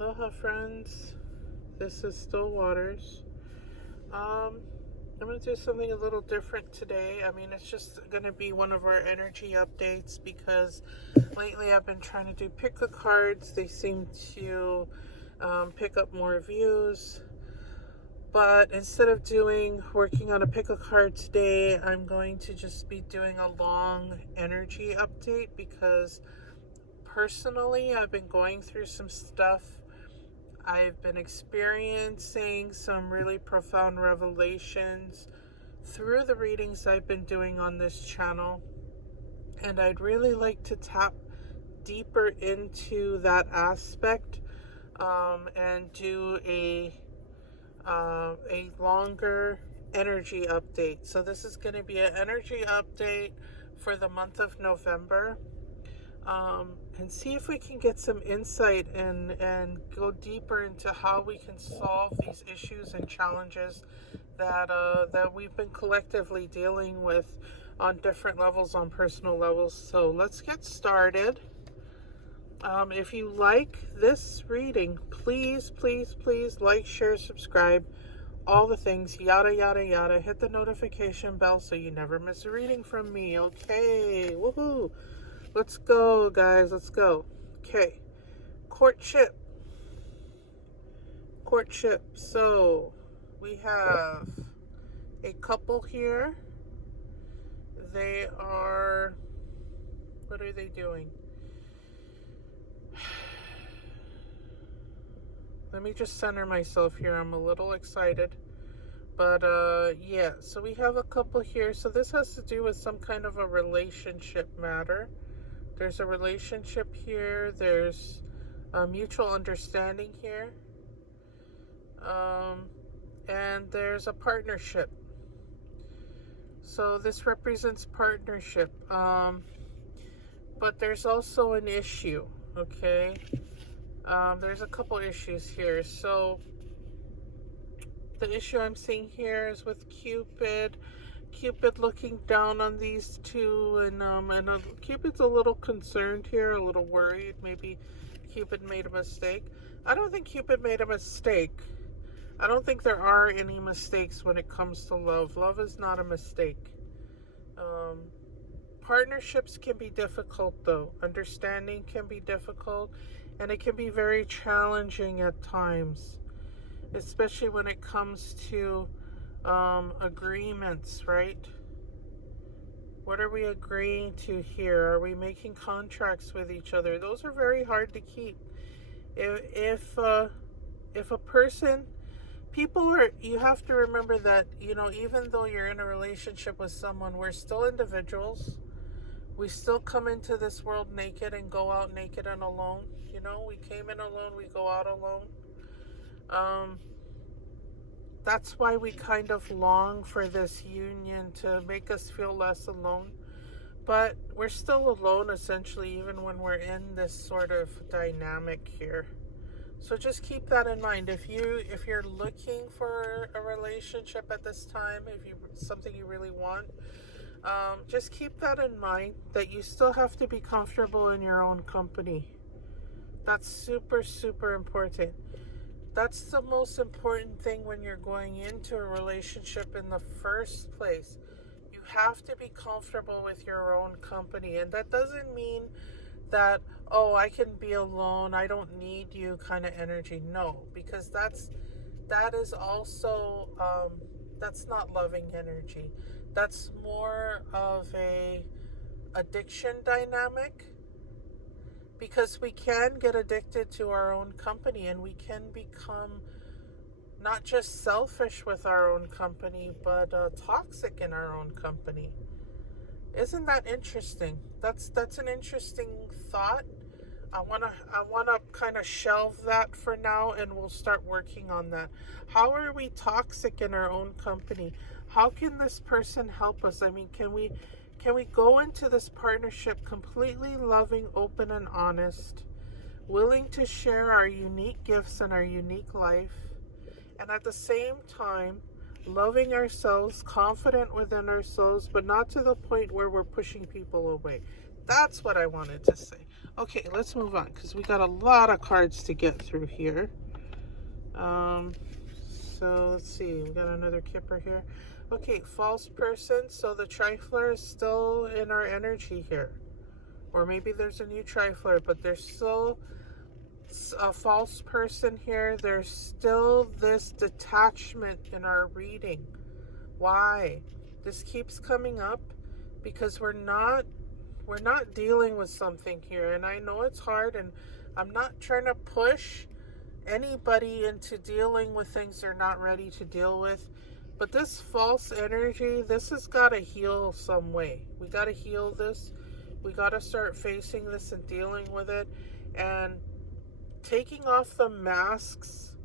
Aloha friends, this is Still Waters. I'm going to do something a little different today. It's just going to be one of our energy updates because lately I've been trying to do pick-a cards. They seem to pick up more views. But instead of working on a pick-a card today, I'm going to just be doing a long energy update because personally I've been going through some stuff. I've been experiencing some really profound revelations through the readings I've been doing on this channel, and I'd really like to tap deeper into that aspect and do a longer energy update. So this is going to be an energy update for the month of November. And see if we can get some insight and go deeper into how we can solve these issues and challenges that we've been collectively dealing with on different levels, on personal levels. So let's get started. If you like this reading, please like, share, subscribe, all the things, yada yada yada. Hit the notification bell so you never miss a reading from me. Okay, woohoo! Let's go, guys. Let's go. Okay. Courtship. So, we have a couple here. What are they doing? Let me just center myself here. I'm a little excited. But, yeah. So, we have a couple here. So, this has to do with some kind of a relationship matter. There's a relationship here. There's a mutual understanding here. And there's a partnership. So this represents partnership. But there's also an issue, okay? There's a couple issues here. So the issue I'm seeing here is with Cupid looking down on these two, and Cupid's a little concerned here, a little worried. Maybe Cupid made a mistake. I don't think Cupid made a mistake. I don't think there are any mistakes when it comes to love. Love is not a mistake. Partnerships can be difficult, though. Understanding can be difficult, and it can be very challenging at times, especially when it comes to agreements, right? What are we agreeing to here? Are we making contracts with each other? Those are very hard to keep. If a person, you have to remember that, even though you're in a relationship with someone, we're still individuals. We still come into this world naked and go out naked and alone. We came in alone, we go out alone. That's why we kind of long for this union to make us feel less alone. But we're still alone, essentially, even when we're in this sort of dynamic here. So just keep that in mind. If you're looking for a relationship at this time, something you really want, just keep that in mind, that you still have to be comfortable in your own company. That's super important. That's the most important thing when you're going into a relationship in the first place. You have to be comfortable with your own company. And that doesn't mean that, oh, I can be alone, I don't need you kind of energy. No, because that is also, that's not loving energy. That's more of a addiction dynamic. Because we can get addicted to our own company, and we can become not just selfish with our own company, but toxic in our own company. Isn't that interesting? That's an interesting thought. I wanna kind of shelve that for now, and we'll start working on that. How are we toxic in our own company? How can this person help us? Can we go into this partnership completely loving, open, and honest, willing to share our unique gifts and our unique life, and at the same time, loving ourselves, confident within ourselves, but not to the point where we're pushing people away? That's what I wanted to say. Okay, let's move on because we got a lot of cards to get through here. So let's see. We got another kipper here. Okay, false person. So the trifler is still in our energy here. Or maybe there's a new trifler, but there's still a false person here. There's still this detachment in our reading. Why? This keeps coming up because we're not dealing with something here, and I know it's hard, and I'm not trying to push anybody into dealing with things they're not ready to deal with. But this false energy, this has got to heal some way. We got to heal this. We got to start facing this and dealing with it and taking off the masks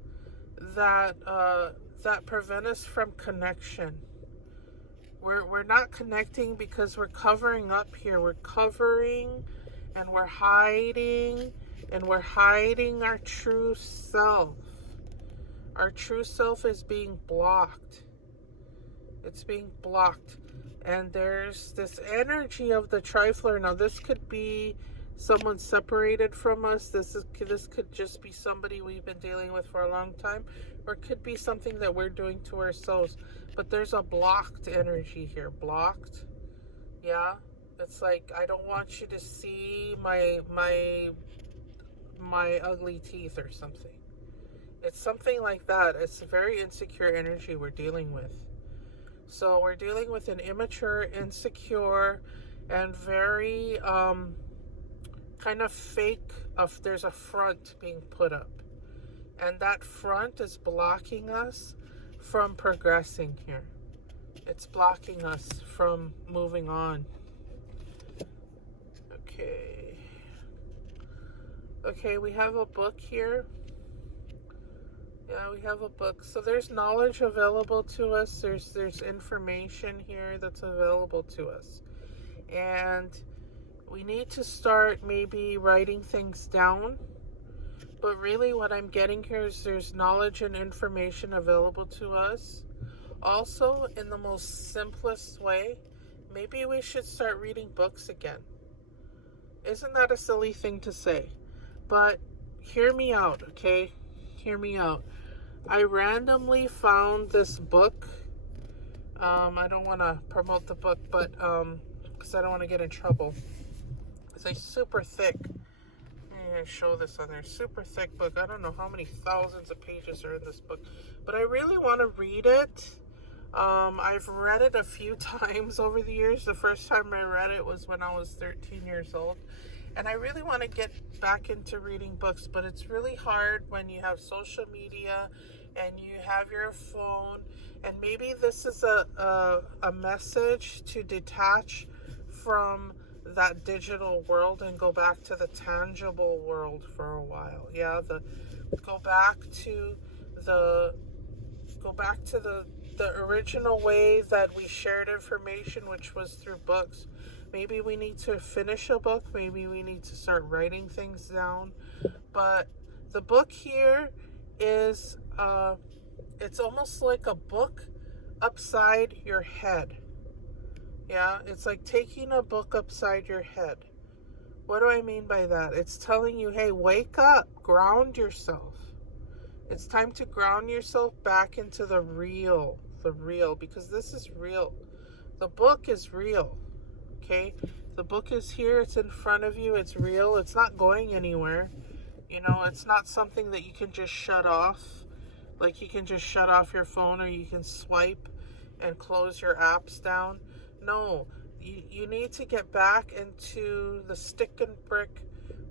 that that prevent us from connection. We're not connecting because we're covering up here. We're covering and we're hiding our true self. Our true self is being blocked. It's being blocked. And there's this energy of the trifler. Now this could be someone separated from us. This could just be somebody we've been dealing with for a long time, or it could be something that we're doing to ourselves. But there's a blocked energy here. Blocked. Yeah. It's like, I don't want you to see my ugly teeth or something. It's something like that. It's a very insecure energy we're dealing with. So we're dealing with an immature, insecure, and very kind of fake. There's a front being put up, and that front is blocking us from progressing here. It's blocking us from moving on. Okay, we have a book here. Yeah, we have a book. So there's knowledge available to us. There's information here that's available to us. And we need to start maybe writing things down. But really what I'm getting here is there's knowledge and information available to us. Also, in the most simplest way, maybe we should start reading books again. Isn't that a silly thing to say? But hear me out, okay? Hear me out. I randomly found this book. I don't want to promote the book, but because I don't want to get in trouble. It's a super thick. I'm going to show this on there. Super thick book. I don't know how many thousands of pages are in this book, but I really want to read it. I've read it a few times over the years. The first time I read it was when I was 13 years old. And I really want to get back into reading books, but it's really hard when you have social media and you have your phone. And maybe this is a message to detach from that digital world and go back to the tangible world for a while. Yeah, go back to the original way that we shared information, which was through books. Maybe we need to finish a book. Maybe we need to start writing things down. But the book here is, it's almost like a book upside your head. Yeah, it's like taking a book upside your head. What do I mean by that? It's telling you, hey, wake up, ground yourself. It's time to ground yourself back into the real, because this is real. The book is real. Okay, the book is here, it's in front of you, it's real, it's not going anywhere. You know, it's not something that you can just shut off. Like you can just shut off your phone, or you can swipe and close your apps down. No, you need to get back into the stick and brick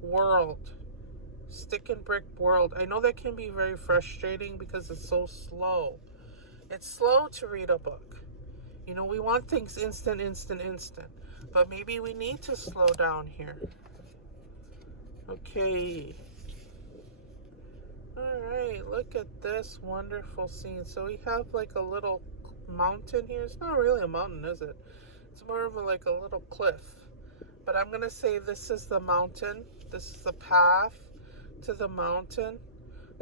world. Stick and brick world. I know that can be very frustrating because it's so slow. It's slow to read a book. You know, we want things instant. But maybe we need to slow down here. Okay. Alright, look at this wonderful scene. So we have like a little mountain here. It's not really a mountain, is it? It's more of like a little cliff. But I'm going to say this is the mountain. This is the path to the mountain.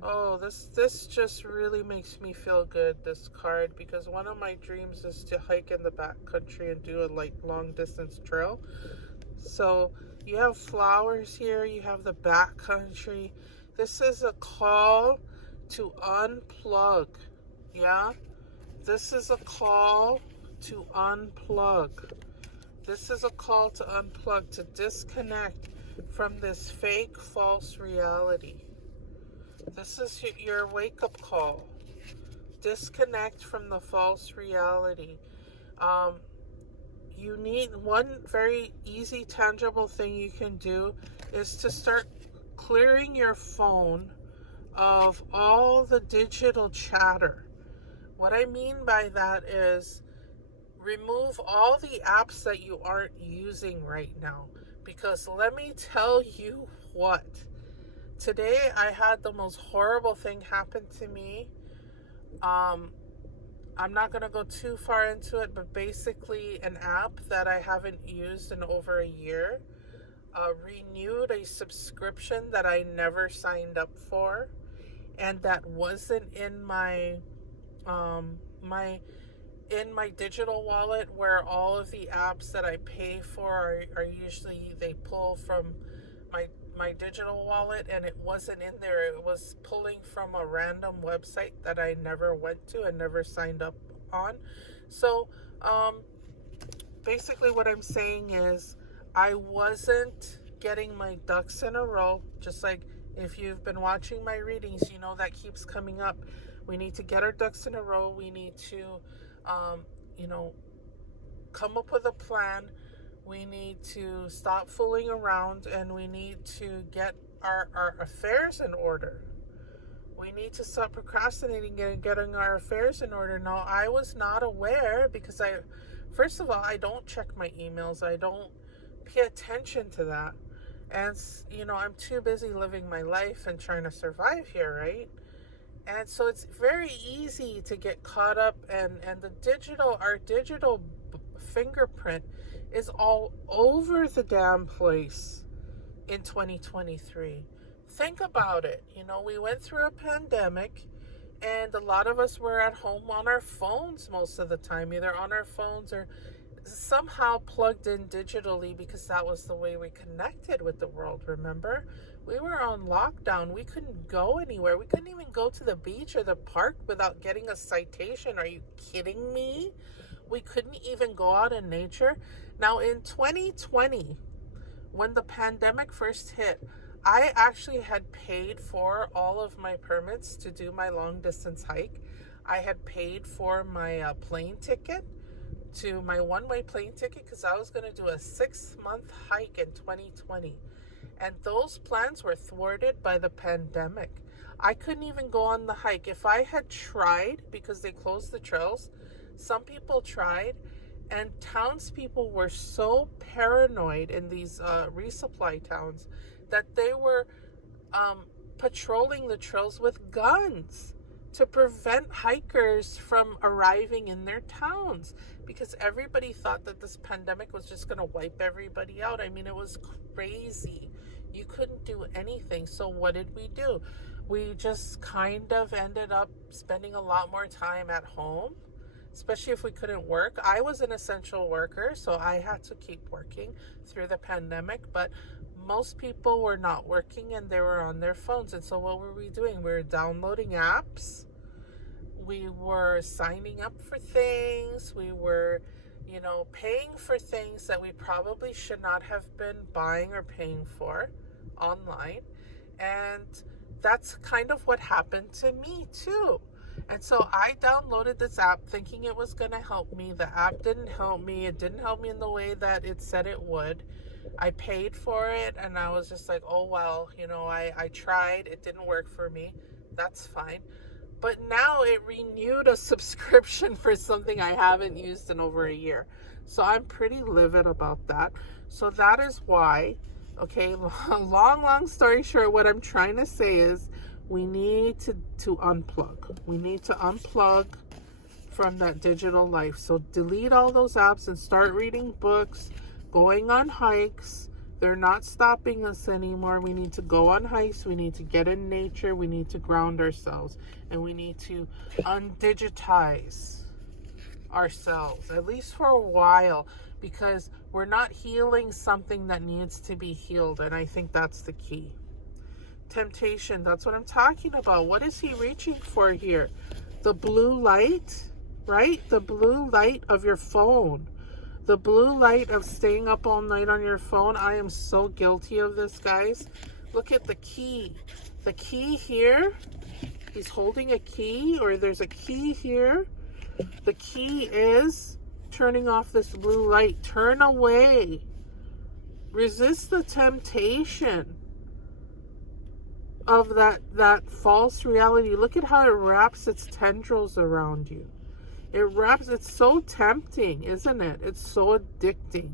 Oh, this just really makes me feel good, this card, because one of my dreams is to hike in the backcountry and do a long distance trail. So You have flowers here. You have the back country. This is a call to unplug. Yeah? This is a call to unplug. This is a call to unplug, to disconnect from this fake, false reality. This is your wake-up call. Disconnect from the false reality. You need one very easy, tangible thing you can do is to start clearing your phone of all the digital chatter. What I mean by that is remove all the apps that you aren't using right now. Because let me tell you what. Today I had the most horrible thing happen to me. I'm not going to go too far into it, but basically an app that I haven't used in over a year renewed a subscription that I never signed up for, and that wasn't in my in my digital wallet, where all of the apps that I pay for are usually, they pull from my digital wallet, and it wasn't in there. It was pulling from a random website that I never went to and never signed up on. So basically what I'm saying is I wasn't getting my ducks in a row. Just like if you've been watching my readings, you know that keeps coming up. We need to get our ducks in a row. We need to come up with a plan. We need to stop fooling around, and we need to get our affairs in order. We need to stop procrastinating and getting our affairs in order. Now, I was not aware because first of all, I don't check my emails. I don't pay attention to that. And, I'm too busy living my life and trying to survive here, right? And so it's very easy to get caught up, and our digital fingerprint is all over the damn place in 2023. Think about it. We went through a pandemic, and a lot of us were at home on our phones most of the time, either on our phones or somehow plugged in digitally, because that was the way we connected with the world. Remember, we were on lockdown. We couldn't go anywhere. We couldn't even go to the beach or the park without getting a citation. Are you kidding me? We couldn't even go out in nature. Now, in 2020, when the pandemic first hit, I actually had paid for all of my permits to do my long distance hike. I had paid for my plane ticket, to my one-way plane ticket, because I was going to do a 6-month hike in 2020. And those plans were thwarted by the pandemic. I couldn't even go on the hike. If I had tried, because they closed the trails, some people tried, and townspeople were so paranoid in these resupply towns that they were patrolling the trails with guns to prevent hikers from arriving in their towns, because everybody thought that this pandemic was just going to wipe everybody out. I mean, it was crazy. You couldn't do anything. So what did we do? We just kind of ended up spending a lot more time at home, especially if we couldn't work. I was an essential worker, so I had to keep working through the pandemic, but most people were not working and they were on their phones. And so what were we doing? We were downloading apps. We were signing up for things. We were, paying for things that we probably should not have been buying or paying for online. And that's kind of what happened to me too. And so I downloaded this app thinking it was going to help me. The app didn't help me. It didn't help me in the way that it said it would. I paid for it, and I was just like, oh, well, I tried. It didn't work for me. That's fine. But now it renewed a subscription for something I haven't used in over a year. So I'm pretty livid about that. So that is why, okay, long story short, what I'm trying to say is we need to unplug. We need to unplug from that digital life. So delete all those apps and start reading books, going on hikes. They're not stopping us anymore. We need to go on hikes. We need to get in nature. We need to ground ourselves. And we need to undigitize ourselves, at least for a while, because we're not healing something that needs to be healed. And I think that's the key. Temptation, that's what I'm talking about. What is he reaching for here? The blue light, right? The blue light of your phone. The blue light of staying up all night on your phone. I am so guilty of this, guys. Look at the key. The key here, he's holding a key, or there's a key here. The key is turning off this blue light. Turn away. Resist the temptation of that false reality. Look at how it wraps its tendrils around you. It's so tempting, isn't it? It's so addicting.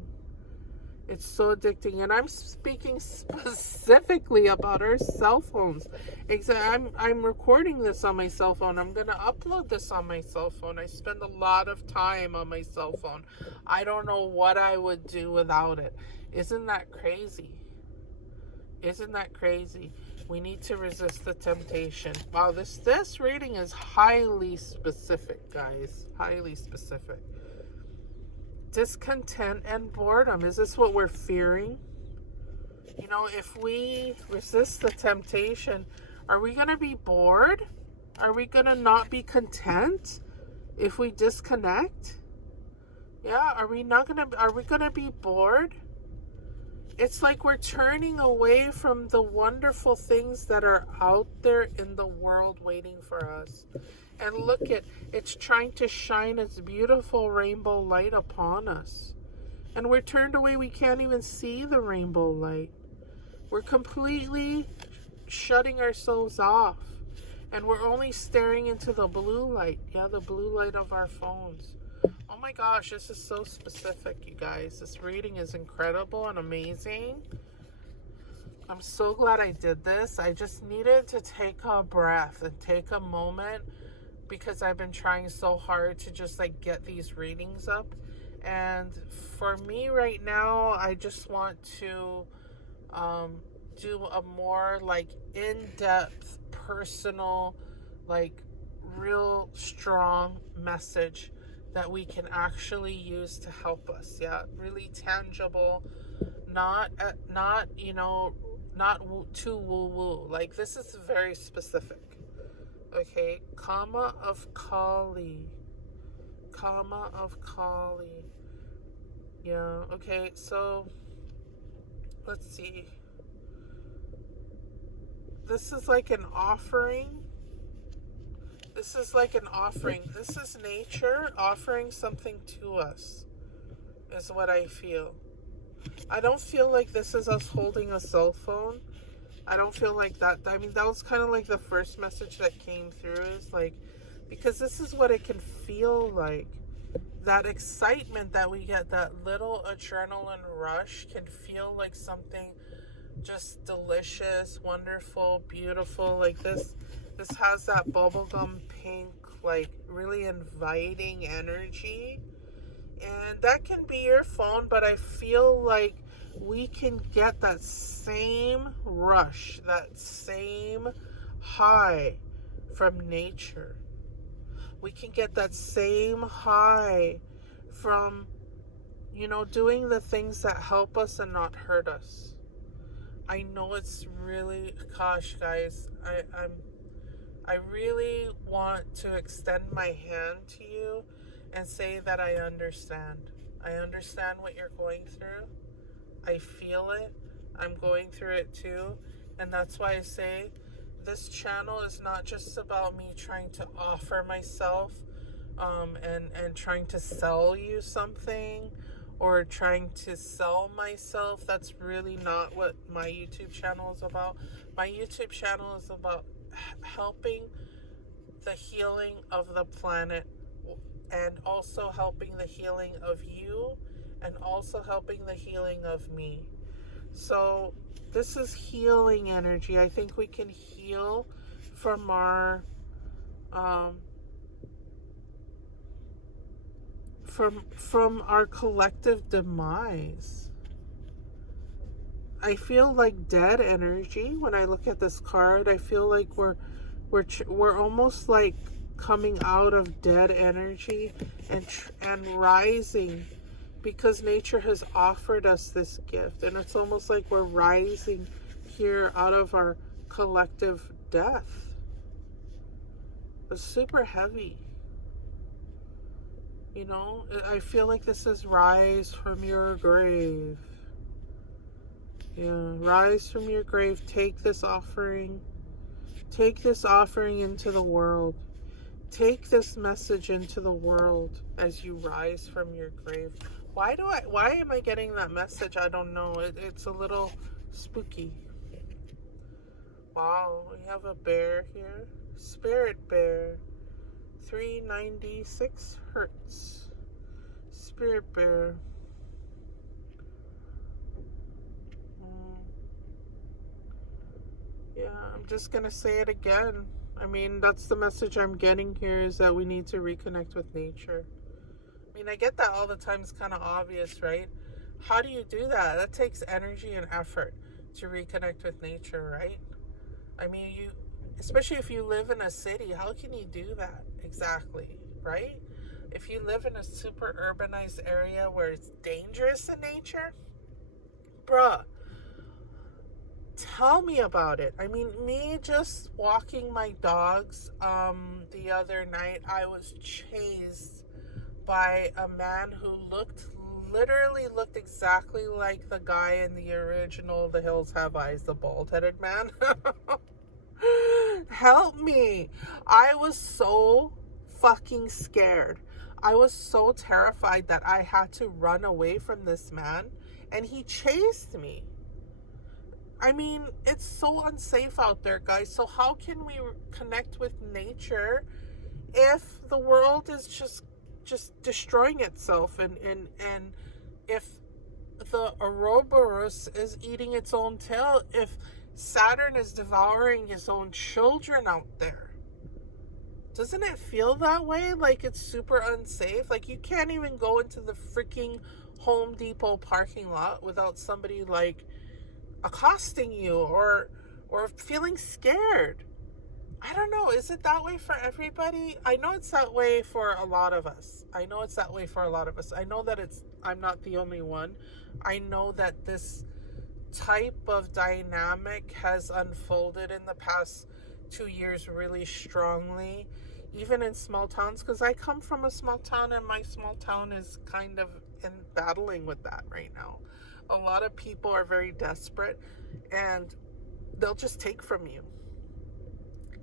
It's so addicting. And I'm speaking specifically about our cell phones. I'm recording this on my cell phone. I'm going to upload this on my cell phone. I spend a lot of time on my cell phone. I don't know what I would do without it. Isn't that crazy? Isn't that crazy? We need to resist the temptation. Wow, this reading is highly specific, guys. Highly specific. Discontent and boredom. Is this what we're fearing? You know, if we resist the temptation, are we going to be bored? Are we going to not be content if we disconnect? Yeah, are we going to be bored? It's like we're turning away from the wonderful things that are out there in the world waiting for us. And look it's trying to shine its beautiful rainbow light upon us. And we're turned away. We can't even see the rainbow light. We're completely shutting ourselves off. And we're only staring into the blue light. Yeah, the blue light of our phones. Oh my gosh, this is so specific, you guys. This reading is incredible and amazing. I'm so glad I did this. I just needed to take a breath and take a moment, because I've been trying so hard to just like get these readings up. And for me right now, I just want to do a more like in-depth, personal, like real strong message that we can actually use to help us. Yeah, really tangible, not too woo-woo. Like, this is very specific. Okay, Karma of Kali. Yeah, okay, so let's see. This is like an offering. This is nature offering something to us, is what I feel. I don't feel like this is us holding a cell phone. I don't feel like that. I mean, that was kind of like the first message that came through, is like, because this is what it can feel like. That excitement that we get, that little adrenaline rush, can feel like something just delicious, wonderful, beautiful. Like this has that bubblegum pink, like really inviting energy. And that can be your phone, but I feel like we can get that same rush, that same high from nature. We can get that same high from, doing the things that help us and not hurt us. I know it's really, gosh, guys, I really want to extend my hand to you and say that I understand. I understand what you're going through. I feel it. I'm going through it too. And that's why I say this channel is not just about me trying to offer myself and trying to sell you something, or trying to sell myself. That's really not what my YouTube channel is about. My YouTube channel is about helping the healing of the planet, and also helping the healing of you, and also helping the healing of me. So this is healing energy. I think we can heal from our from our collective demise. I feel like dead energy when I look at this card. I feel like we're almost like coming out of dead energy and rising, because nature has offered us this gift, and it's almost like we're rising here out of our collective death. It's super heavy. You know, I feel like this is rise from your grave. Yeah, rise from your grave. Take this offering. Take this offering into the world. Take this message into the world as you rise from your grave. Why am I getting that message? I don't know. It's a little spooky. Wow, we have a bear here. Spirit bear. 396 hertz. Spirit bear. Yeah, I'm just gonna say it again. I mean, that's the message I'm getting here, is that we need to reconnect with nature. I mean, I get that all the time. It's kind of obvious, right? How do you do that? That takes energy and effort to reconnect with nature, right? I mean, especially if you live in a city, how can you do that exactly, right? If you live in a super urbanized area where it's dangerous in nature, bruh, tell me about it. I mean, me just walking my dogs the other night, I was chased by a man who literally looked exactly like the guy in the original The Hills Have Eyes, the bald-headed man. Help me. I was so fucking scared. I was so terrified that I had to run away from this man, and he chased me. I mean, it's so unsafe out there, guys. So how can we connect with nature if the world is just destroying itself, and if the Ouroboros is eating its own tail, if Saturn is devouring his own children out there? Doesn't it feel that way? Like it's super unsafe? Like you can't even go into the freaking Home Depot parking lot without somebody like accosting you or feeling scared. I don't know. Is it that way for everybody? I know it's that way for a lot of us. I know that I'm not the only one. I know that this type of dynamic has unfolded in the past 2 years really strongly, even in small towns, because I come from a small town, and my small town is kind of battling with that right now. A lot of people are very desperate, and they'll just take from you.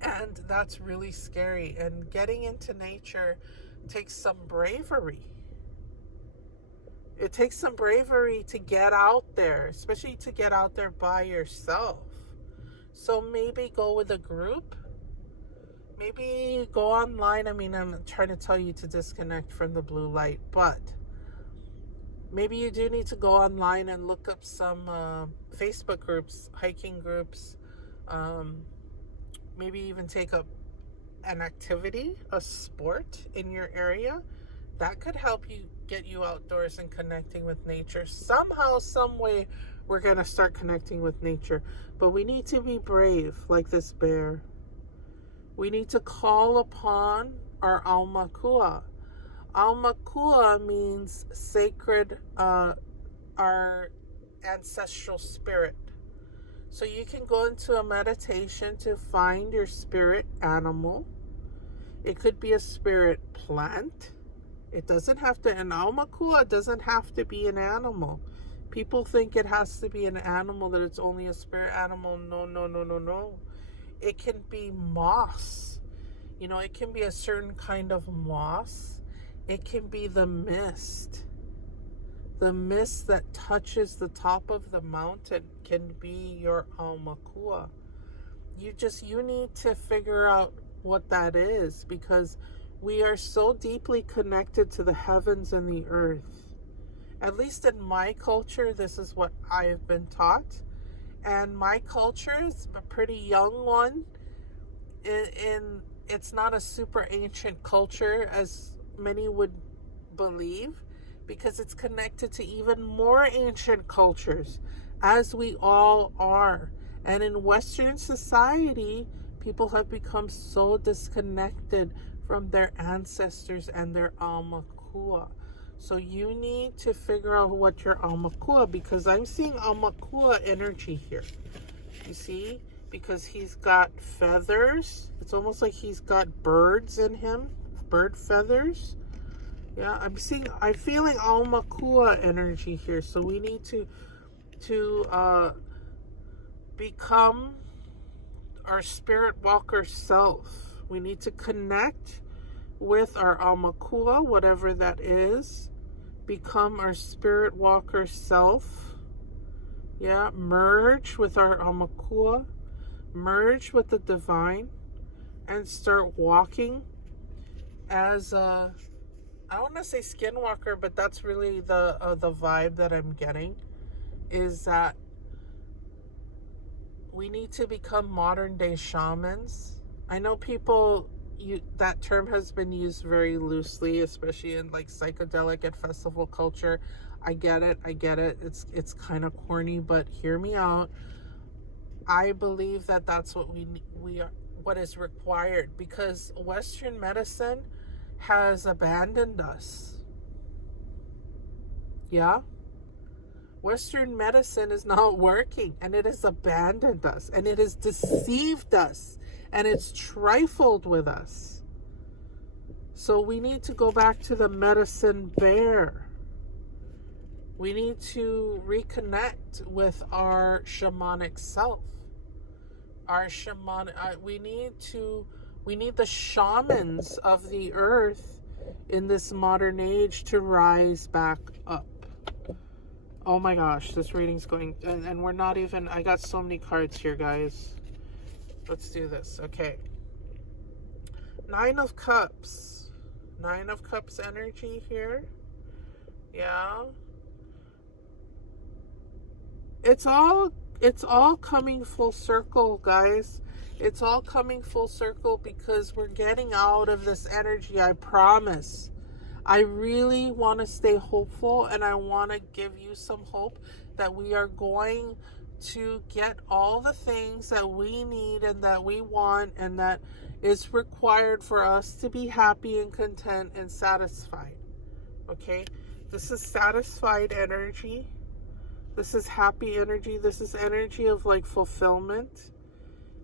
And that's really scary. And getting into nature takes some bravery. It takes some bravery to get out there, especially to get out there by yourself. So maybe go with a group. Maybe go online. I mean, I'm trying to tell you to disconnect from the blue light, but maybe you do need to go online and look up some Facebook groups, hiking groups. Maybe even take up an activity, a sport in your area. That could help you get you outdoors and connecting with nature. Somehow, some way, we're going to start connecting with nature. But we need to be brave, like this bear. We need to call upon our alma kua. Alma kua means sacred, our ancestral spirit. So you can go into a meditation to find your spirit animal. It could be a spirit plant. It doesn't have to, an alma kua doesn't have to be an animal. People think it has to be an animal, that it's only a spirit animal. No. It can be moss. You know, it can be a certain kind of moss. It can be the mist. The mist that touches the top of the mountain can be your alma kua. You need to figure out what that is, because we are so deeply connected to the heavens and the earth. At least in my culture, this is what I have been taught. And my culture is a pretty young one. It's not a super ancient culture as many would believe, because it's connected to even more ancient cultures, as we all are. And in Western society, People have become so disconnected from their ancestors and their aumakua. So you need to figure out what your aumakua, because I'm seeing aumakua energy here. You see? Because he's got feathers. It's almost like he's got birds in him. Bird feathers. Yeah, I'm feeling aumakua energy here. So we need to become our spirit walker self. We need to connect with our aumakua, whatever that is. Become our spirit walker self. Yeah, merge with our aumakua, merge with the divine, and start walking as a, I don't want to say skinwalker, but that's really the vibe that I'm getting, is that we need to become modern day shamans. I know people, that term has been used very loosely, especially in like psychedelic and festival culture. I get it. It's kind of corny, but hear me out. I believe that that's what we are, what is required, because Western medicine has abandoned us. Yeah? Western medicine is not working, and it has abandoned us, and it has deceived us, and it's trifled with us. So we need to go back to the medicine bear. We need to reconnect with our shamanic self. Our shaman, we need the shamans of the earth in this modern age to rise back up. Oh my gosh, this reading's going, and we're not even, I got so many cards here, guys. Let's do this. Okay. 9 of Cups. 9 of Cups energy here. Yeah. It's all coming full circle, guys. It's all coming full circle because we're getting out of this energy, I promise. I really want to stay hopeful, and I want to give you some hope that we are going to get all the things that we need and that we want and that is required for us to be happy and content and satisfied. Okay? This is satisfied energy. This is happy energy. This is energy of like fulfillment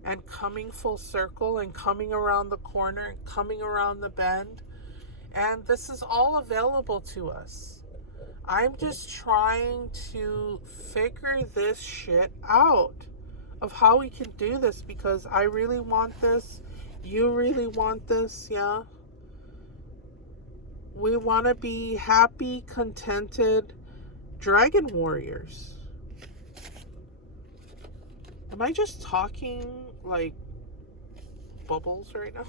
and coming full circle and coming around the corner and coming around the bend. And this is all available to us. I'm just trying to figure this shit out of how we can do this, because I really want this. You really want this, yeah? We want to be happy, contented dragon warriors. Am I just talking like bubbles right now?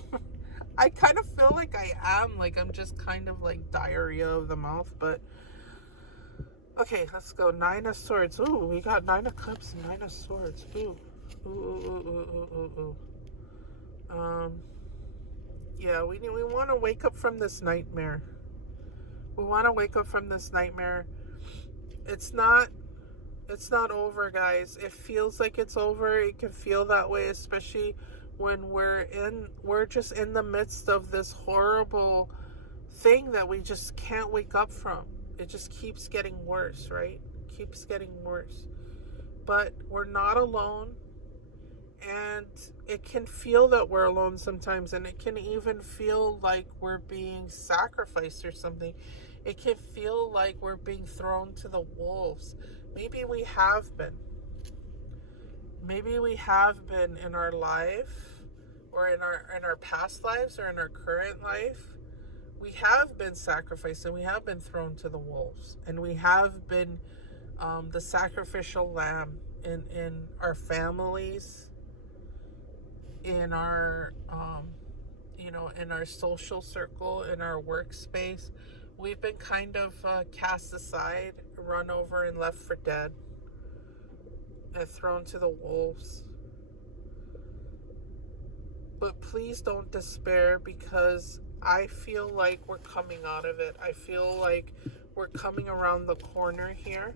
I kind of feel like I am, like I'm just kind of like diarrhea of the mouth, but okay, let's go. 9 of Swords. Ooh, we got 9 of Cups and 9 of Swords. Ooh. Yeah, we want to wake up from this nightmare. We want to wake up from this nightmare. It's not over, guys. It feels like it's over. It can feel that way, especially when we're just in the midst of this horrible thing that we just can't wake up from. It just keeps getting worse, right? Keeps getting worse. But we're not alone, and it can feel that we're alone sometimes, and it can even feel like we're being sacrificed or something. It can feel like we're being thrown to the wolves. Maybe we have been. Maybe we have been in our life, or in our past lives, or in our current life. We have been sacrificed, and we have been thrown to the wolves, and we have been the sacrificial lamb in our families, in our in our social circle, in our workspace. We've been kind of cast aside, run over, and left for dead, and thrown to the wolves. But please don't despair, because I feel like we're coming out of it. I feel like we're coming around the corner here,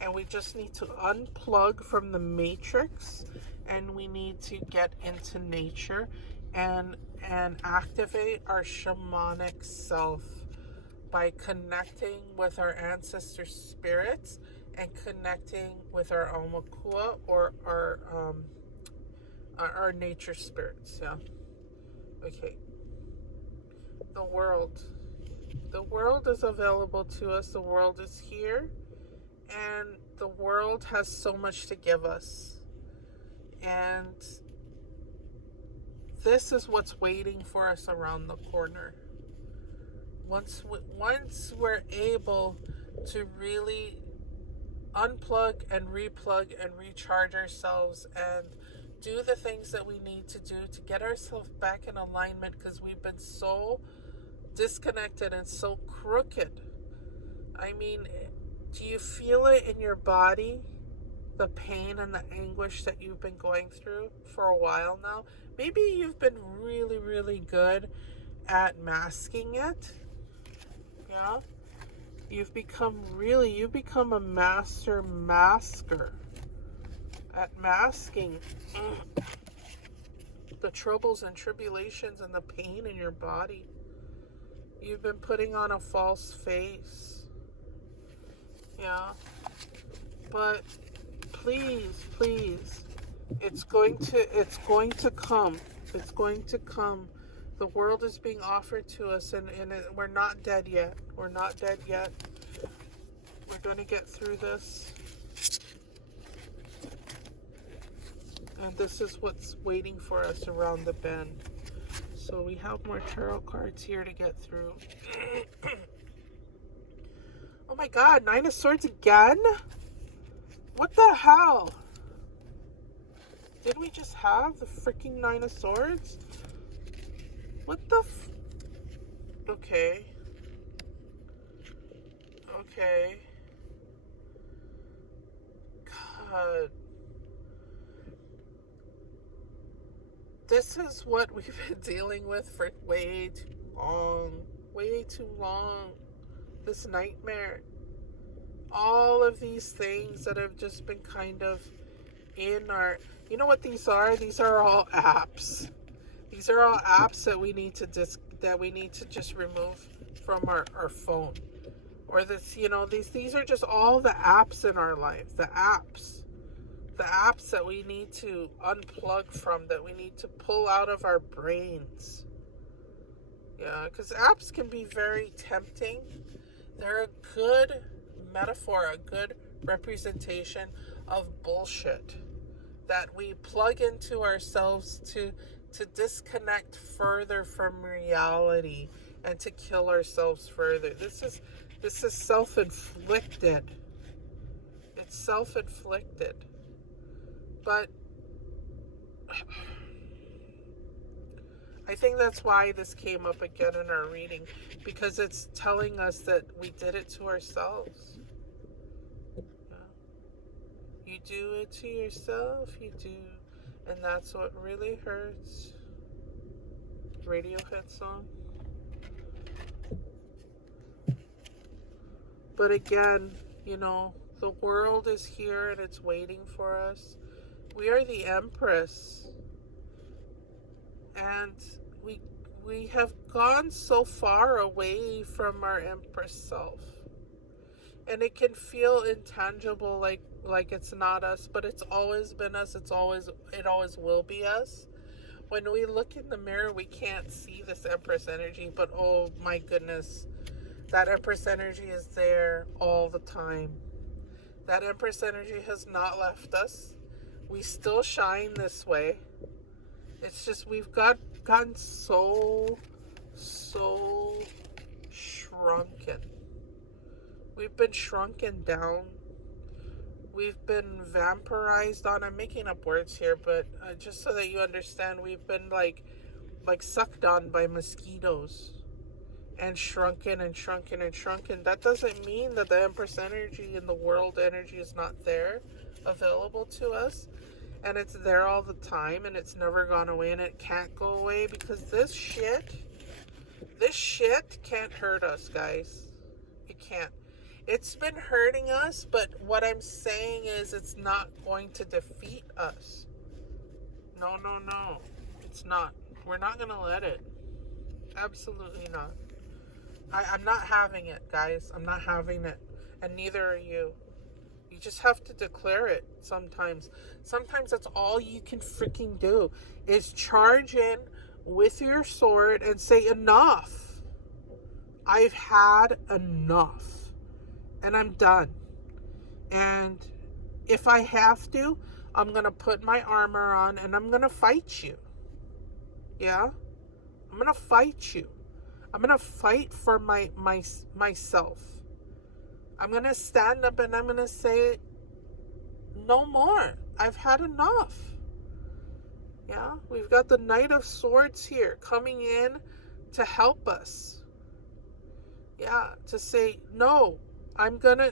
and we just need to unplug from the matrix and we need to get into nature and activate our shamanic self by connecting with our ancestor spirits and connecting with our aumakua, or our nature spirits. Yeah. Okay. The world. The world is available to us. The world is here, and the world has so much to give us. And this is what's waiting for us around the corner. Once we're able to really unplug and replug and recharge ourselves and do the things that we need to do to get ourselves back in alignment, because we've been so disconnected and so crooked. I mean, do you feel it in your body? The pain and the anguish that you've been going through for a while now? Maybe you've been really, really good at masking it. Yeah? You've become a master masker at masking the troubles and tribulations and the pain in your body. You've been putting on a false face. Yeah. But please, it's going to come. It's going to come. The world is being offered to us, and we're not dead yet. We're not dead yet. We're going to get through this. And this is what's waiting for us around the bend. So we have more tarot cards here to get through. Oh my God, Nine of Swords again? What the hell? Did we just have the freaking Nine of Swords? What the Okay. Okay. God. This is what we've been dealing with for way too long. Way too long. This nightmare. All of these things that have just been kind of in our... You know what these are? These are all apps. These are all apps that we need to just remove from our phone. Or this, these are just all the apps in our life. The apps that we need to unplug from, that we need to pull out of our brains. Yeah, because apps can be very tempting. They're a good metaphor, a good representation of bullshit that we plug into ourselves to disconnect further from reality and to kill ourselves further. This is self-inflicted. It's self-inflicted. But I think that's why this came up again in our reading, because it's telling us that we did it to ourselves. Yeah. You do it to yourself, you do. And that's what really hurts. Radiohead song. But again, the world is here and it's waiting for us. We are the Empress. And we have gone so far away from our Empress self. And it can feel intangible, like it's not us, but it's always been us. It always will be us. When we look in the mirror, we can't see this Empress energy, but oh my goodness, that Empress energy is there all the time. That Empress energy has not left us. We still shine this way. It's just we've gotten so shrunken. We've been shrunken down. We've been vampirized on. I'm making up words here, but just so that you understand, we've been like sucked on by mosquitoes. And shrunken and shrunken and shrunken. That doesn't mean that the Empress energy and the world energy is not there, available to us. And it's there all the time, and it's never gone away, and it can't go away, because this shit can't hurt us, guys. It can't. It's been hurting us, but what I'm saying is it's not going to defeat us. No, no, no. It's not. We're not going to let it. Absolutely not. I'm not having it, guys. I'm not having it. And neither are you. You just have to declare it sometimes. Sometimes that's all you can freaking do is charge in with your sword and say, enough. I've had enough. And I'm done. And if I have to, I'm going to put my armor on and I'm going to fight you. Yeah? I'm going to fight you. I'm going to fight for myself. I'm going to stand up and I'm going to say, no more. I've had enough. Yeah? We've got the Knight of Swords here coming in to help us. Yeah, to say, no, I'm gonna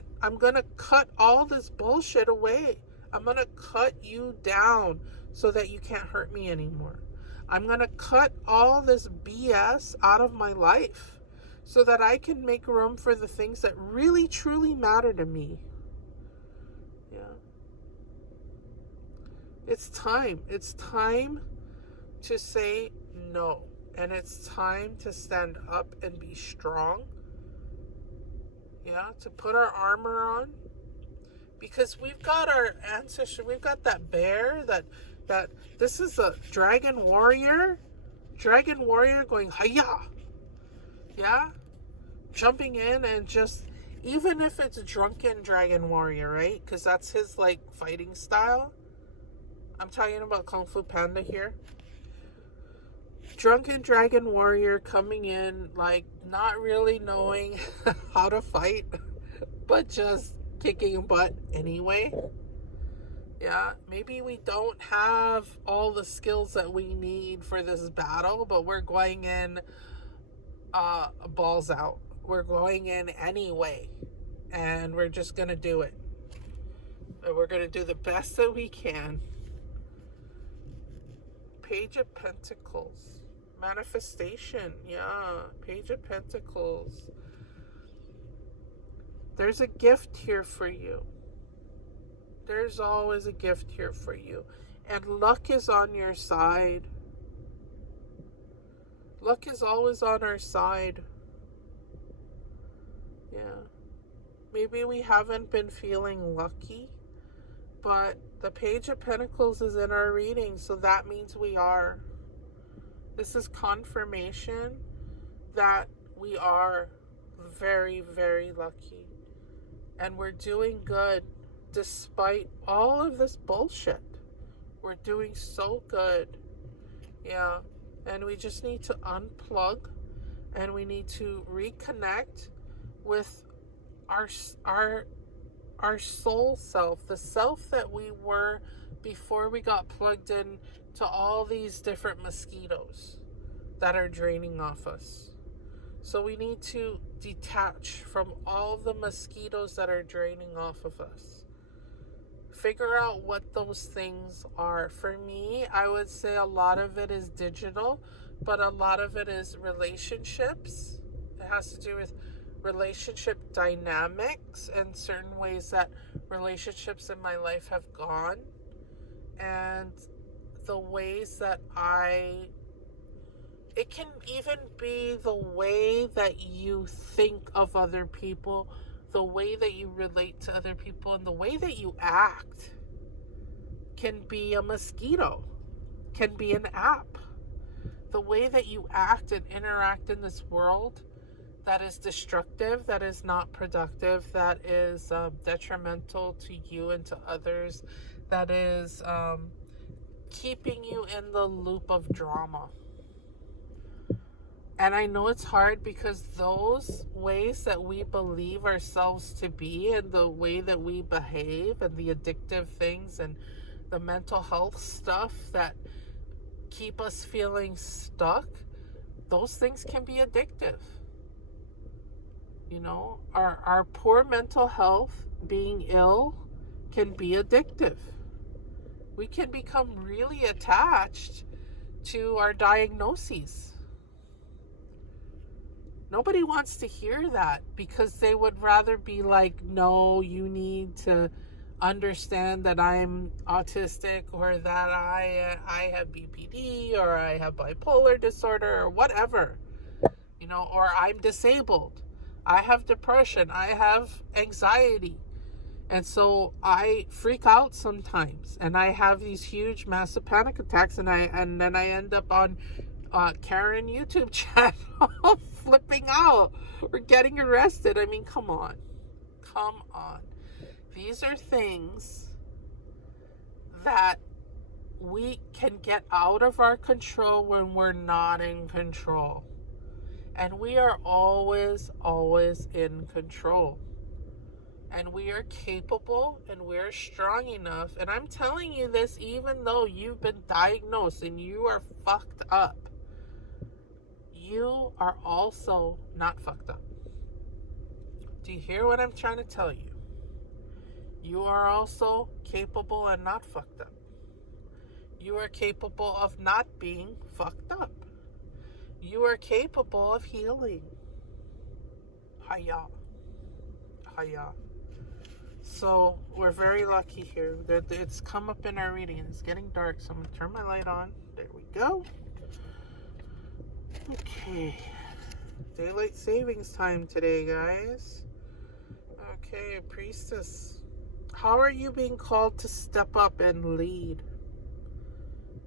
cut all this bullshit away. I'm gonna cut you down so that you can't hurt me anymore. I'm gonna cut all this BS out of my life so that I can make room for the things that really truly matter to me. Yeah. It's time. It's time to say no. And it's time to stand up and be strong. Yeah, to put our armor on, because we've got our ancestors. We've got that bear. That this is a dragon warrior going hiya. Yeah, jumping in and just, even if it's a drunken dragon warrior, right? Because that's his like fighting style. I'm talking about Kung Fu Panda here. Drunken dragon warrior coming in, like not really knowing how to fight, but just kicking butt anyway. Yeah, maybe we don't have all the skills that we need for this battle, but we're going in balls out. We're going in anyway, and we're just gonna do it. And we're gonna do the best that we can. Page of Pentacles. Manifestation, yeah. Page of Pentacles. There's a gift here for you. There's always a gift here for you. And luck is on your side. Luck is always on our side. Yeah. Maybe we haven't been feeling lucky, but the Page of Pentacles is in our reading, so that means we are. This is confirmation that we are very, very lucky. And we're doing good despite all of this bullshit. We're doing so good. Yeah. And we just need to unplug and we need to reconnect with our soul self, the self that we were before we got plugged in to all these different mosquitoes that are draining off us. So we need to detach from all the mosquitoes that are draining off of us. Figure out what those things are. For me, I would say a lot of it is digital, but a lot of it is relationships. It has to do with relationship dynamics and certain ways that relationships in my life have gone. And the ways that it can even be the way that you think of other people, the way that you relate to other people, and the way that you act can be a mosquito, can be an app. The way that you act and interact in this world that is destructive, that is not productive, that is detrimental to you and to others, that is keeping you in the loop of drama. And I know it's hard because those ways that we believe ourselves to be and the way that we behave and the addictive things and the mental health stuff that keep us feeling stuck, those things can be addictive. You know, our poor mental health, being ill, can be addictive. We can become really attached to our diagnoses. Nobody wants to hear that because they would rather be like, no, you need to understand that I'm autistic, or that I have BPD, or I have bipolar disorder, or whatever, or I'm disabled. I have depression. I have anxiety. And so I freak out sometimes, and I have these huge, massive panic attacks, and then I end up on Karen YouTube channel flipping out or getting arrested. I mean, come on. These are things that we can get out of our control when we're not in control. And we are always in control. And we are capable, and we're strong enough. And I'm telling you this even though you've been diagnosed and you are fucked up. You are also not fucked up. Do you hear what I'm trying to tell you? You are also capable and not fucked up. You are capable of not being fucked up. You are capable of healing. Haya. So we're very lucky here. It's come up in our reading. It's getting dark, so I'm going to turn my light on. There we go. Okay. Daylight savings time today, guys. Okay, Priestess. How are you being called to step up and lead?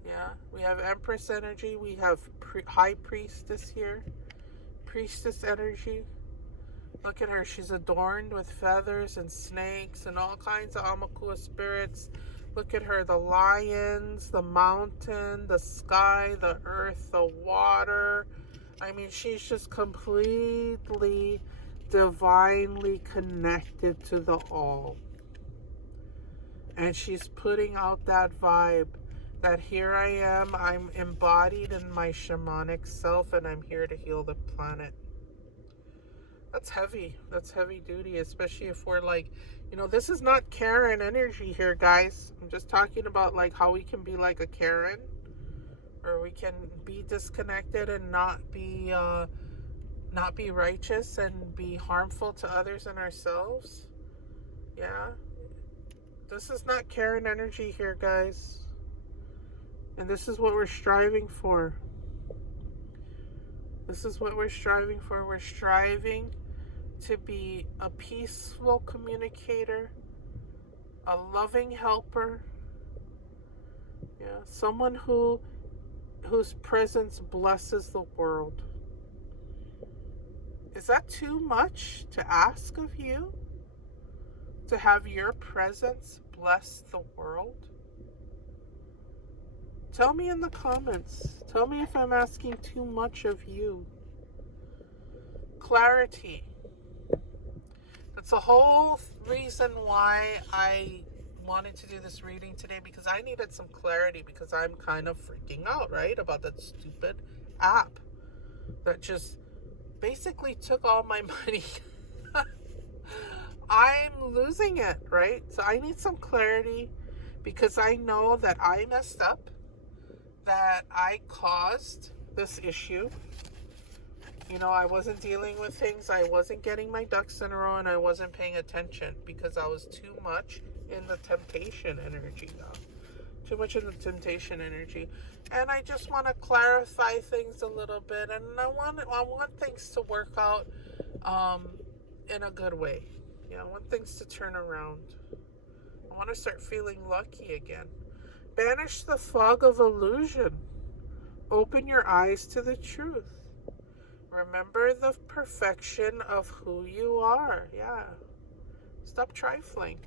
Yeah, we have Empress energy. We have High Priestess here. Priestess energy. Look at her. She's adorned with feathers and snakes and all kinds of Amakua spirits. Look at her. The lions, the mountain, the sky, the earth, the water. I mean, she's just completely divinely connected to the all. And she's putting out that vibe that here I am, I'm embodied in my shamanic self, and I'm here to heal the planet. That's heavy. That's heavy duty, especially if we're like, this is not Karen energy here, guys. I'm just talking about like how we can be like a Karen, or we can be disconnected and not be righteous and be harmful to others and ourselves. Yeah. This is not Karen energy here, guys. And this is what we're striving for. This is what we're striving for. We're striving to be a peaceful communicator, a loving helper. Yeah, someone whose presence blesses the world. Is that too much to ask of you? To have your presence bless the world? Tell me in the comments. Tell me if I'm asking too much of you. Clarity. That's the whole reason why I wanted to do this reading today, because I needed some clarity, because I'm kind of freaking out, right? About that stupid app that just basically took all my money. I'm losing it, right? So I need some clarity, because I know that I messed up, that I caused this issue. I wasn't dealing with things. I wasn't getting my ducks in a row, and I wasn't paying attention because I was too much in the temptation energy now. Too much in the temptation energy. And I just want to clarify things a little bit, and I want things to work out in a good way. I want things to turn around. I want to start feeling lucky again. Banish the fog of illusion. Open your eyes to the truth. Remember the perfection of who you are. Yeah. Stop trifling.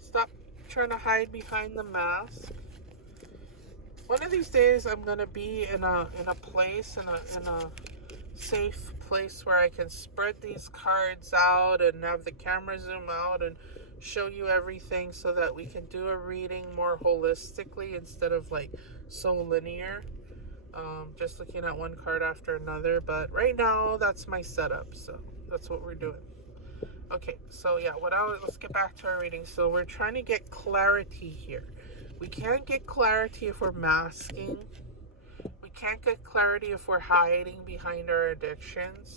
Stop trying to hide behind the mask. One of these days, I'm gonna be in a place, in a safe place where I can spread these cards out and have the camera zoom out and show you everything, so that we can do a reading more holistically instead of like so linear. Just looking at one card after another. But right now, that's my setup. So that's what we're doing. Okay, so yeah, let's get back to our reading. So we're trying to get clarity here. We can't get clarity if we're masking. We can't get clarity if we're hiding behind our addictions.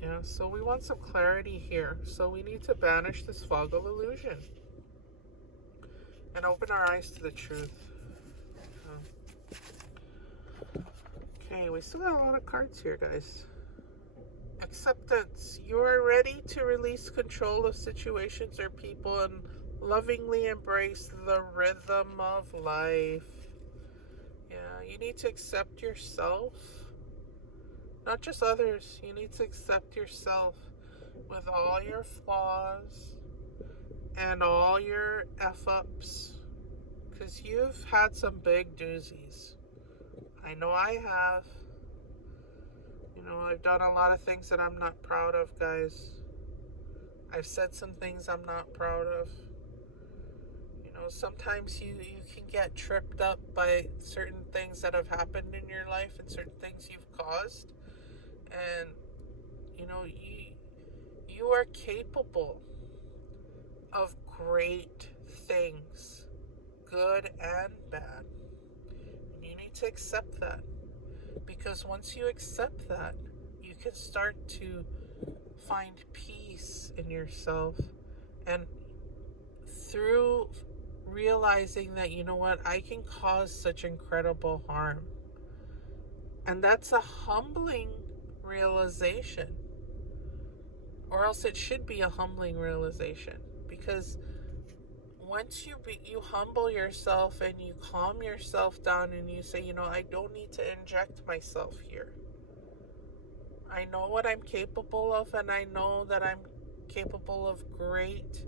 Yeah, so we want some clarity here. So we need to banish this fog of illusion and open our eyes to the truth. Okay, we still got a lot of cards here, guys. Acceptance. You are ready to release control of situations or people and lovingly embrace the rhythm of life. Yeah, you need to accept yourself, not just others. You need to accept yourself with all your flaws and all your F-ups, because you've had some big doozies. I know I have. You know, I've done a lot of things that I'm not proud of, guys. I've said some things I'm not proud of. You know, sometimes you can get tripped up by certain things that have happened in your life and certain things you've caused. And, you know, you are capable of great things, good and bad. And you need to accept that. Because once you accept that, you can start to find peace in yourself. And through realizing that, you know what, I can cause such incredible harm. And that's a humbling realization. Or else it should be a humbling realization. Because once you humble yourself and you calm yourself down and you say, you know, I don't need to inject myself here. I know what I'm capable of, and I know that I'm capable of great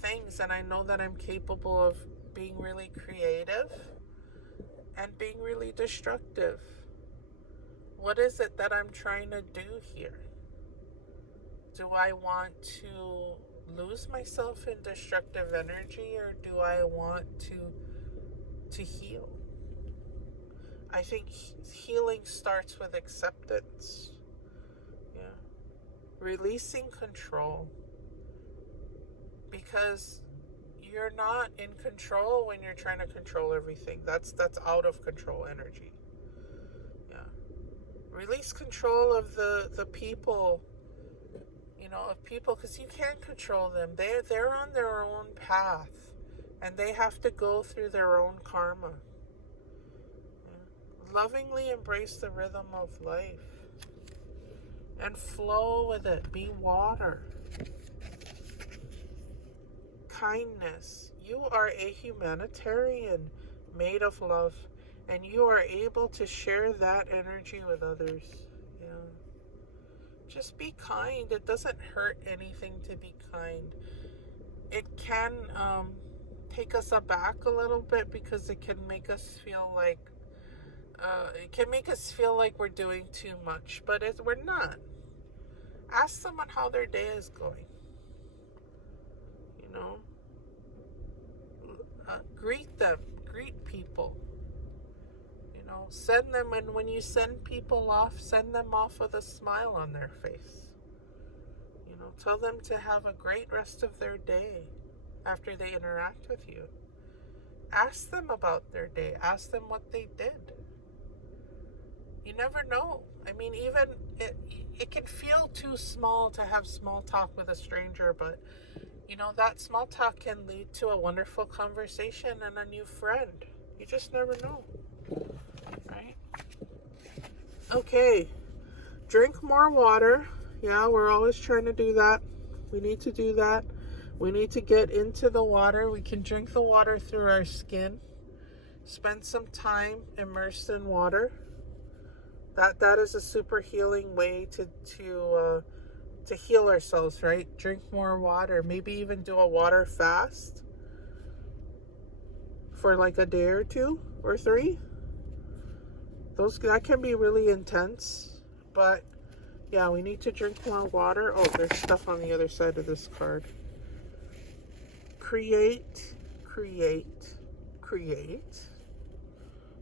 things, and I know that I'm capable of being really creative and being really destructive. What is it that I'm trying to do here? Do I want to lose myself in destructive energy, or do I want to heal? I think healing starts with acceptance. Yeah. Releasing control. Because you're not in control when you're trying to control everything. That's out of control energy. Yeah. Release control of the people, you know, of people, because you can't control them. They're on their own path, and they have to go through their own karma. Yeah. Lovingly embrace the rhythm of life and flow with it. Be water. Kindness. You are a humanitarian made of love, and you are able to share that energy with others. Yeah. Just be kind. It doesn't hurt anything to be kind. It can take us aback a little bit, because it can make us feel like we're doing too much, but we're not. Ask someone how their day is going. You know, greet them, greet people. You know, send them, and when you send people off, send them off with a smile on their face. You know, tell them to have a great rest of their day after they interact with you. Ask them about their day. Ask them what they did. You never know. I mean, even it can feel too small to have small talk with a stranger, but you know, that small talk can lead to a wonderful conversation and a new friend. You just never know, right? Okay, drink more water. Yeah, we're always trying to do that. We need to do that. We need to get into the water. We can drink the water through our skin. Spend some time immersed in water. That is a super healing way to heal ourselves, right? Drink more water. Maybe even do a water fast for like a day or 2 or 3. That can be really intense, but yeah, we need to drink more water. Oh, there's stuff on the other side of this card. Create.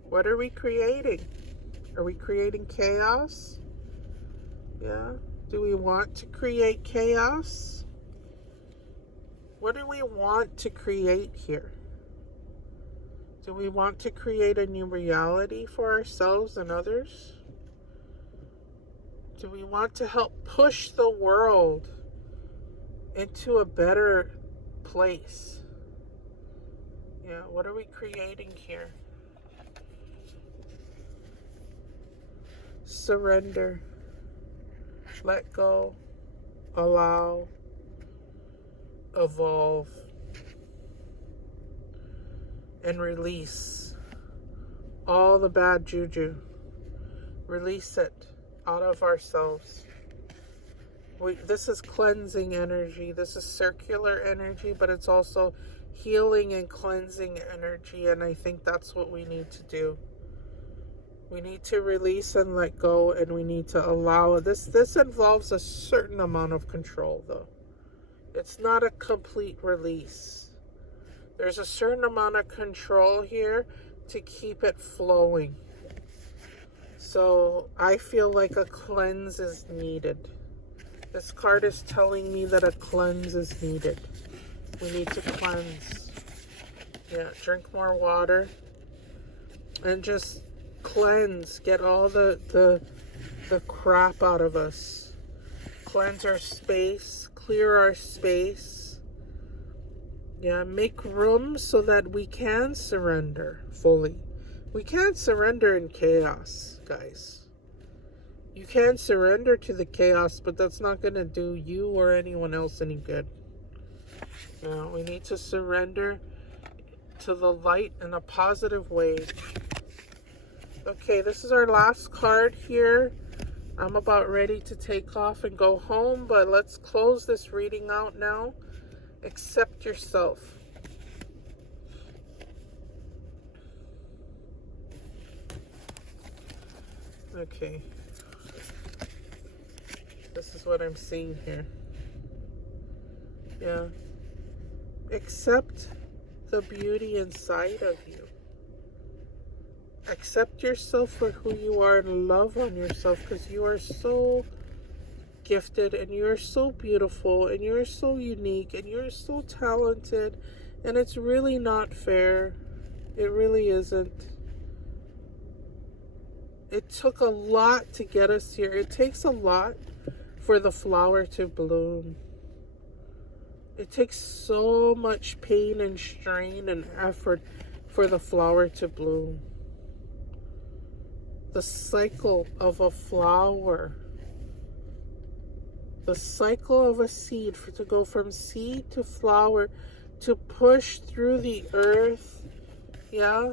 What are we creating? Are we creating chaos? Yeah. Do we want to create chaos? What do we want to create here? Do we want to create a new reality for ourselves and others? Do we want to help push the world into a better place? Yeah, what are we creating here? Surrender. Let go. Allow. Evolve. And release all the bad juju. Release it out of ourselves. This is cleansing energy. This is circular energy, but it's also healing and cleansing energy, and I think that's what we need to do. We need to release and let go, and we need to allow it. This involves a certain amount of control, though. It's not a complete release. There's a certain amount of control here to keep it flowing. So I feel like a cleanse is needed. This card is telling me that a cleanse is needed. We need to cleanse. Yeah, drink more water. And just cleanse. Get all the crap out of us. Cleanse our space. Clear our space. Yeah, make room so that we can surrender fully. We can't surrender in chaos, guys. You can surrender to the chaos, but that's not going to do you or anyone else any good. No, we need to surrender to the light in a positive way. Okay, this is our last card here. I'm about ready to take off and go home, but let's close this reading out now. Accept yourself. Okay. This is what I'm seeing here. Yeah. Accept the beauty inside of you. Accept yourself for who you are and love on yourself, because you are so gifted and you are so beautiful and you are so unique and you're so talented, and it's really not fair. It really isn't. It took a lot to get us here. It takes a lot for the flower to bloom. It takes so much pain and strain and effort for the flower to bloom. The cycle of a flower, the cycle of a seed, to go from seed to flower, to push through the earth, yeah,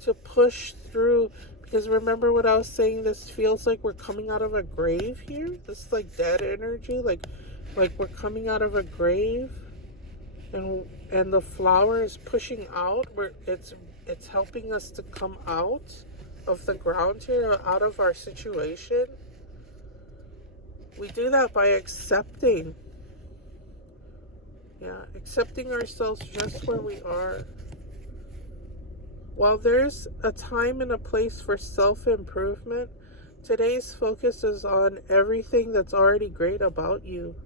to push through. Because remember what I was saying, this feels like we're coming out of a grave here. This is like dead energy, like we're coming out of a grave, and the flower is pushing out, where it's helping us to come out of the ground here, out of our situation. We do that by accepting. Yeah, accepting ourselves just where we are. While there's a time and a place for self-improvement, today's focus is on everything that's already great about you.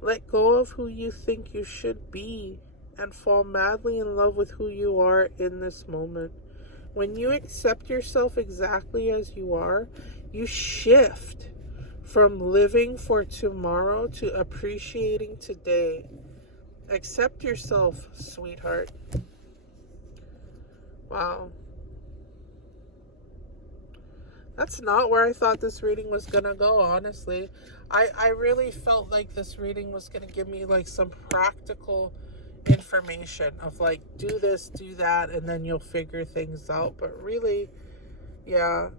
Let go of who you think you should be and fall madly in love with who you are in this moment. When you accept yourself exactly as you are, you shift from living for tomorrow to appreciating today. Accept yourself, sweetheart. Wow. That's not where I thought this reading was going to go, honestly. I really felt like this reading was going to give me like some practical information of like, do this, do that, and then you'll figure things out. But really, yeah.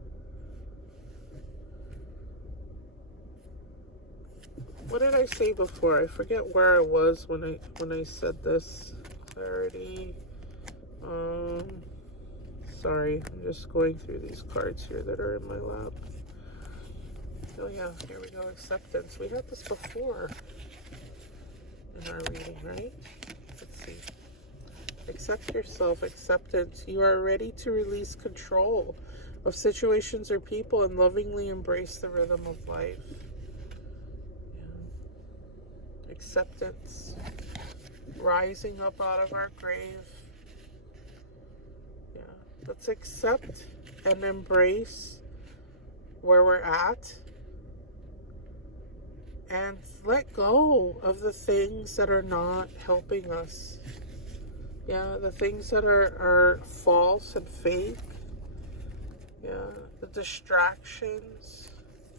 What did I say before? I forget where I was when I said this. Clarity. Sorry, I'm just going through these cards here that are in my lap. Oh yeah, here we go. Acceptance. We had this before in our reading, right? Let's see. Accept yourself. Acceptance. You are ready to release control of situations or people and lovingly embrace the rhythm of life. Yeah. Acceptance. Rising up out of our grave. Yeah. Let's accept and embrace where we're at and let go of the things that are not helping us. Yeah, the things that are false and fake. Yeah, the distractions,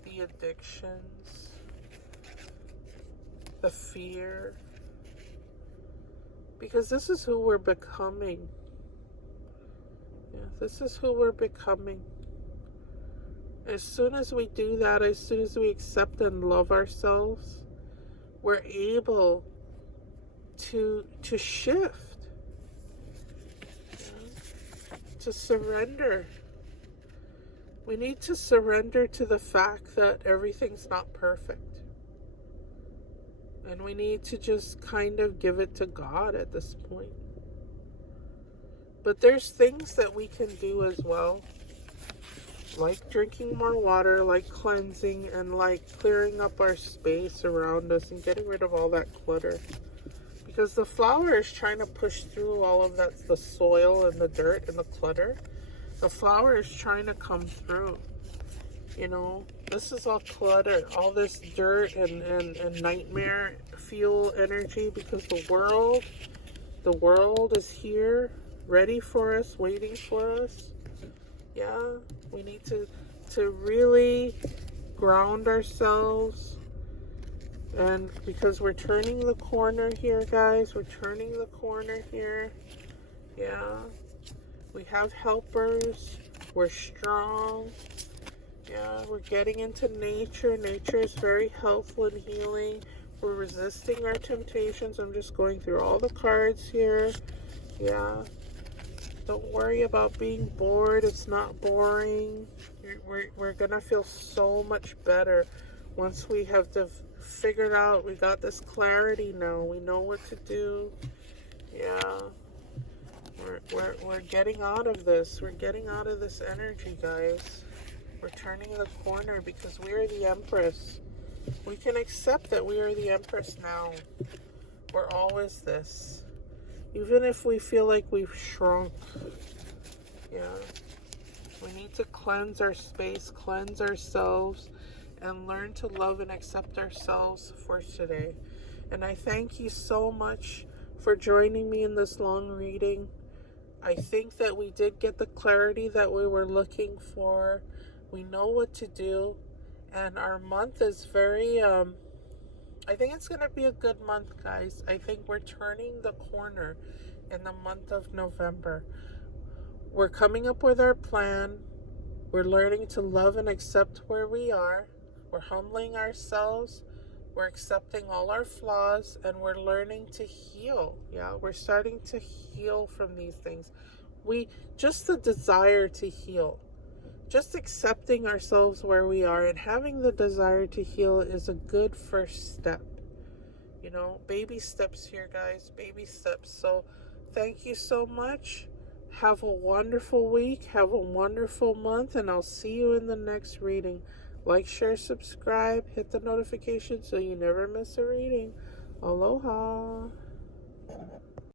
the addictions, the fear. Because this is who we're becoming. Yeah, this is who we're becoming. As soon as we do that, as soon as we accept and love ourselves, we're able to shift, to surrender. We need to surrender to the fact that everything's not perfect. And we need to just kind of give it to God at this point. But there's things that we can do as well, like drinking more water, like cleansing, and like clearing up our space around us and getting rid of all that clutter. Because the flower is trying to push through all of that, the soil and the dirt and the clutter. The flower is trying to come through. You know, this is all clutter, all this dirt and nightmare fuel energy, because the world is here, ready for us, waiting for us. Yeah, we need to really ground ourselves. And because we're turning the corner here, guys, we're turning the corner here. Yeah, we have helpers. We're strong. Yeah, we're getting into nature. Nature is very helpful and healing. We're resisting our temptations. I'm just going through all the cards here. Yeah. Don't worry about being bored. It's not boring. We're going to feel so much better once we have figured out. We got this clarity now. We know what to do. Yeah. We're getting out of this. We're getting out of this energy, guys. We're turning the corner because we are the Empress. We can accept that we are the Empress now. We're always this. Even if we feel like we've shrunk. Yeah. We need to cleanse our space, cleanse ourselves, and learn to love and accept ourselves for today. And I thank you so much for joining me in this long reading. I think that we did get the clarity that we were looking for. We know what to do, and our month is very, I think it's going to be a good month, guys. I think we're turning the corner in the month of November. We're coming up with our plan. We're learning to love and accept where we are. We're humbling ourselves. We're accepting all our flaws, and we're learning to heal. Yeah, we're starting to heal from these things. Just the desire to heal. Just accepting ourselves where we are and having the desire to heal is a good first step. You know, baby steps here, guys, baby steps. So thank you so much. Have a wonderful week. Have a wonderful month, and I'll see you in the next reading. Like, share, subscribe, hit the notification so you never miss a reading. Aloha.